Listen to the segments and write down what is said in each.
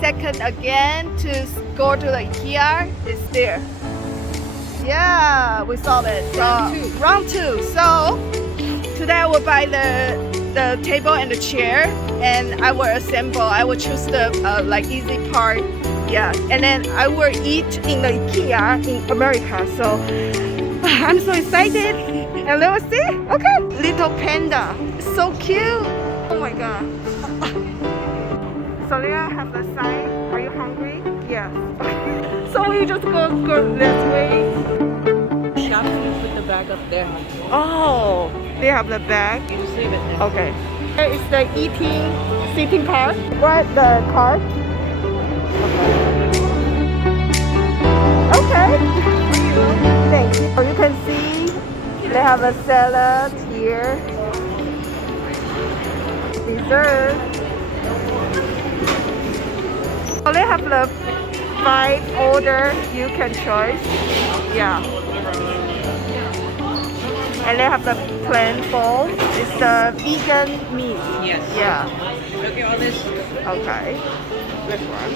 second again to go to the Ikea. It's there. Yeah, we saw it. So round two. So today I will buy the table and the chair, and I will assemble. I will choose the like easy part. Yeah, and then I will eat in the Ikea in America. So I'm so excited. And let us see. Okay, little panda. So cute. Oh my god. So Leah have the sign. Are you hungry? Yes. So we just go this way. Shop, you put the bag up there. Oh, they have the bag. You save it there. Okay. Here is the seating part. Right, the card. Okay. Thank you. So you can see they have a salad here. Dessert. So they have the 5 order you can choose. Yeah. And they have the plain bowl. It's the vegan meat. Yes. Yeah. Look at all this. Okay. This one.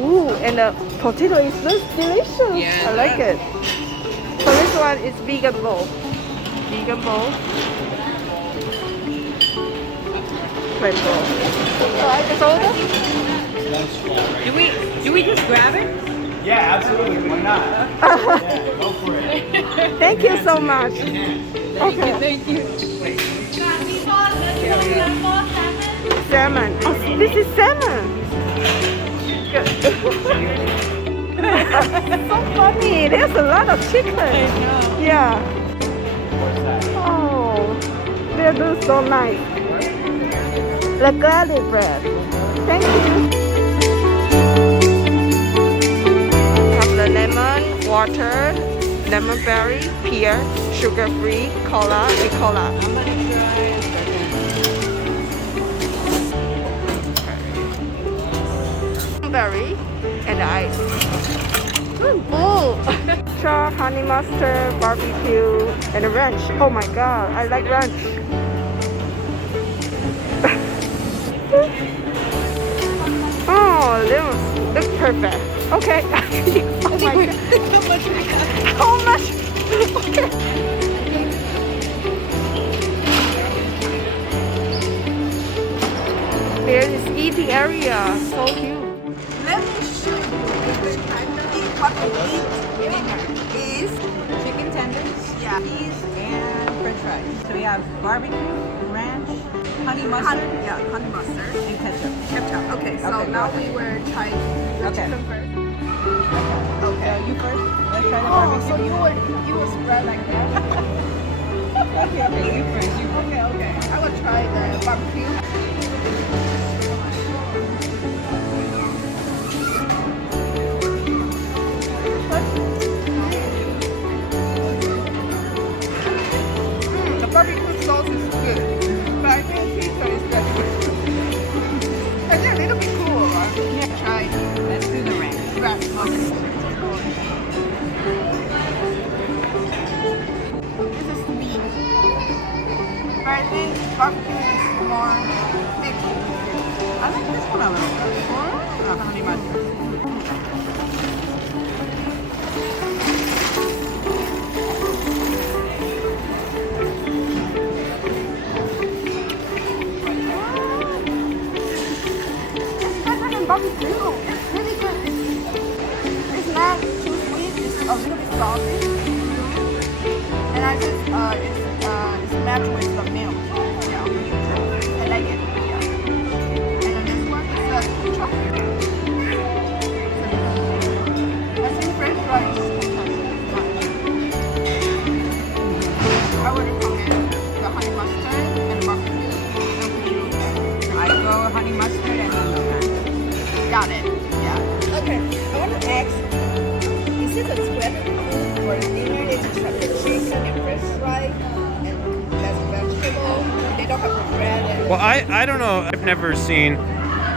Ooh, and the potato is delicious. Yeah, I like it. So this one is vegan bowl. Vegan bowl. Plain bowl. So I just order. Do we just grab it? Yeah, absolutely. Why not? Yeah, go for it. Thank you so much. Okay. Thank you. Salmon. Oh, this is salmon. Good. So funny. There's a lot of chicken. Yeah. Oh, they do so nice. The garlic bread. Thank you. Have the lemon, water, lemon berry, pear, sugar-free, cola, and cola. I'm gonna try. Berry and ice. Oh, char, honey mustard, barbecue, and a ranch. Oh my god, I like ranch. Oh, this looks perfect. Okay. Oh my god. How much we got? How much? Okay. There is eating area. So cute. Let me show you what we eat dinner is. Chicken tenders, Yeah. cheese, and french fries. So we have barbecue, ranch, honey mustard, Honey mustard. and ketchup. Ketchup. Okay, so Okay, now go we will try the Okay. chicken first. Okay. So you first. Let's try the Oh, barbecue. so you will spread like that? Okay, you first. You first. Okay. I will try the barbecue. The barbecue sauce is good, but I think pizza is better. I think a little bit cool, right? Yeah. Try Let's do the ranch. that. Okay. This is meat. But I think barbecue is more thick. I like this one a little bit. Honey mustard. It's better than barbecue. It's really good. It's not too sweet. It's a little bit salty. And I just it's matched with the milk. Yeah. I like it. Yeah. And then this one is chocolate. I think French fries. I would recommend the honey mustard and barbecue. I go honey mustard and then the ranch. Got it. Yeah. Okay, I want to ask, is it a sweater for dinner? It's just like the chicken and french fries and that's vegetable. They don't have the bread and Well, I don't know. I've never seen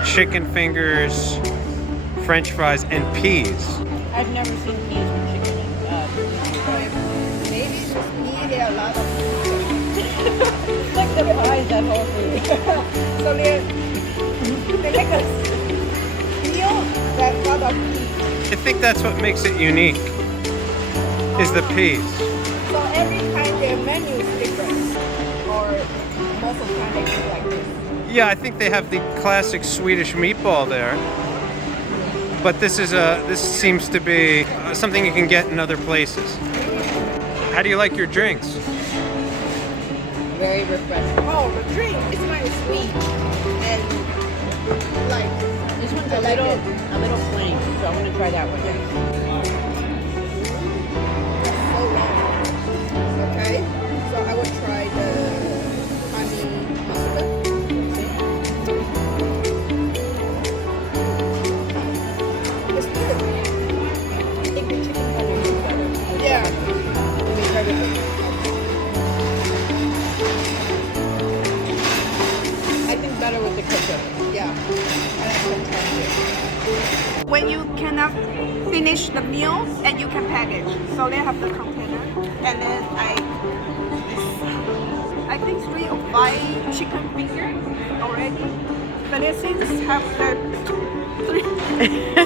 chicken fingers, French fries, and peas. I've never seen peas with chicken and maybe it's just me. There are a lot of like the pies at Whole Foods. so they meal that got of peas. I think that's what makes it unique, is the peas. So every time their menu is different, or most of the time they do like this. Yeah, I think they have the classic Swedish meatball there. But this seems to be something you can get in other places. How do you like your drinks? Very refreshing. Oh, the drink is kind of sweet and like This one's I like it. a little plain, so I'm gonna try that one. so long. Okay, so I would try the honey mustard. It's good. I think the chicken nuggets is better. Yeah. Let me try this. I think better with the ketchup. Yeah. I like fantastic. When you cannot finish the meal and you can package. So they have the container. And then I think 3 or 5 chicken fingers already. But it seems have the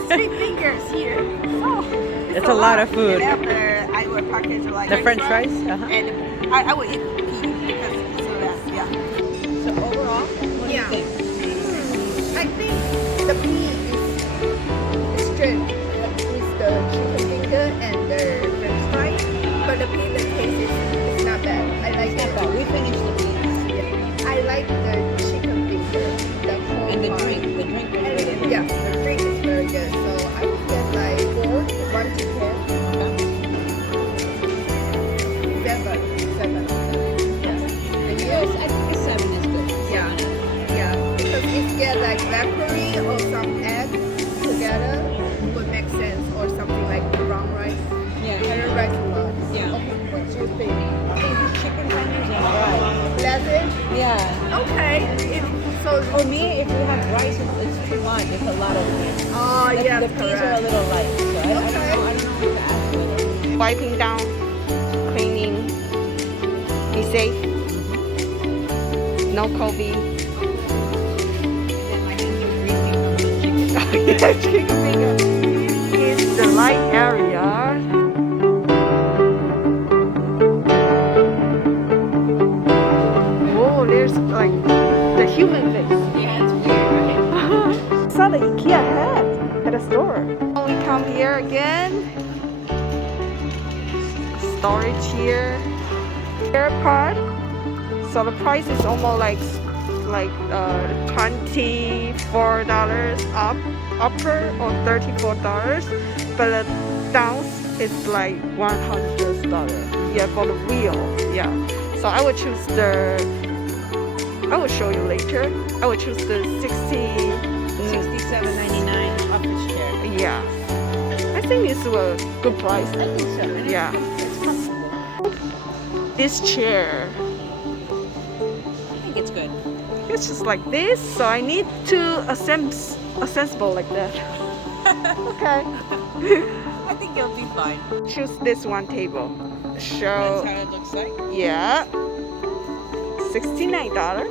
three fingers here. So It's a lot of food. And after I will package like The French fries? Uh-huh. And I will eat pea because it's so less, yeah. So overall, what Yeah. do you think? I think the pea is good with the chicken finger and the French fries, but the pea, the taste is not bad. I like It's not it. bad. We finished the beans. Yeah. I like the chicken finger, the whole And the part. drink. The drink was And really good. yeah, the drink is very good. So I would get like 4, 1 to 10, 7. Yeah. And Yes, you? I think a 7 is good. Yeah. Yeah, because if you get like macaroni or some egg together would make sense, or something like brown rice. Yeah. Curry rice loves. Yeah. Okay, what do you think? I think the chicken tenders are right. That's it? Yeah. Okay. So, For me, if we have rice, it's too much. It's a lot of meat. oh yeah, The peas are a correct. little light. So I don't Okay. know what to add with it. Wiping down, cleaning, be safe, no COVID. And my hands are greasy from the chicken. Chicken finger. Is the light area. Whoa, there's like the human face. Yeah, it's weird, right? Saw the Ikea hat at a store. We come here again. Storage here. Air part. So the price is almost like $24 upper or $34, but the downs is like $100. Yeah, for the wheel. Yeah. So I would choose I will show you later. I would choose the 67.99 office chair. Yeah. I think it's a good price. I think so. And Yeah. It's comfortable. This chair, I think it's good. it's just like this, so I need to accessible like that. Okay. I think you'll do fine. Choose this one table. That's Show. how it looks like. Yeah. $69.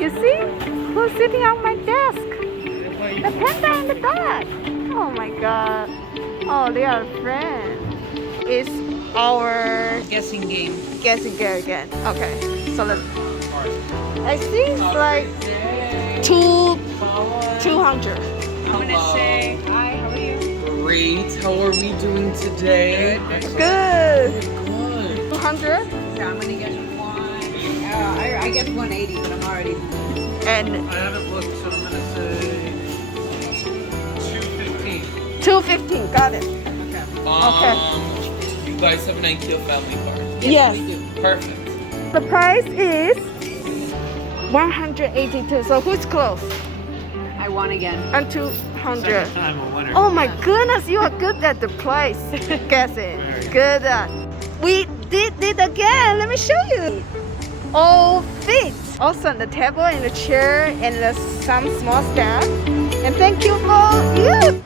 You see who's sitting on my desk? The panda and the dog. Oh my god. Oh, they are friends. It's our Guessing game. guessing game again. Okay. So let's. I think it's like 200. I'm gonna say hi. How are you? Great. How are we doing today? Good. Good. 200 So I'm gonna guess one. I guess 180, but I'm already. and I haven't looked, so I'm gonna say 215. 215. Got it. Okay. You guys have an IKEA family card. Yes. We do. Perfect. The price is 182. So who's close? I won again. And 200. Second time a winner. Oh my goodness, you are good at the price. Guessing. Good at. We did it again. Let me show you. All fits. Also the table and the chair and some small stuff. And thank you for you.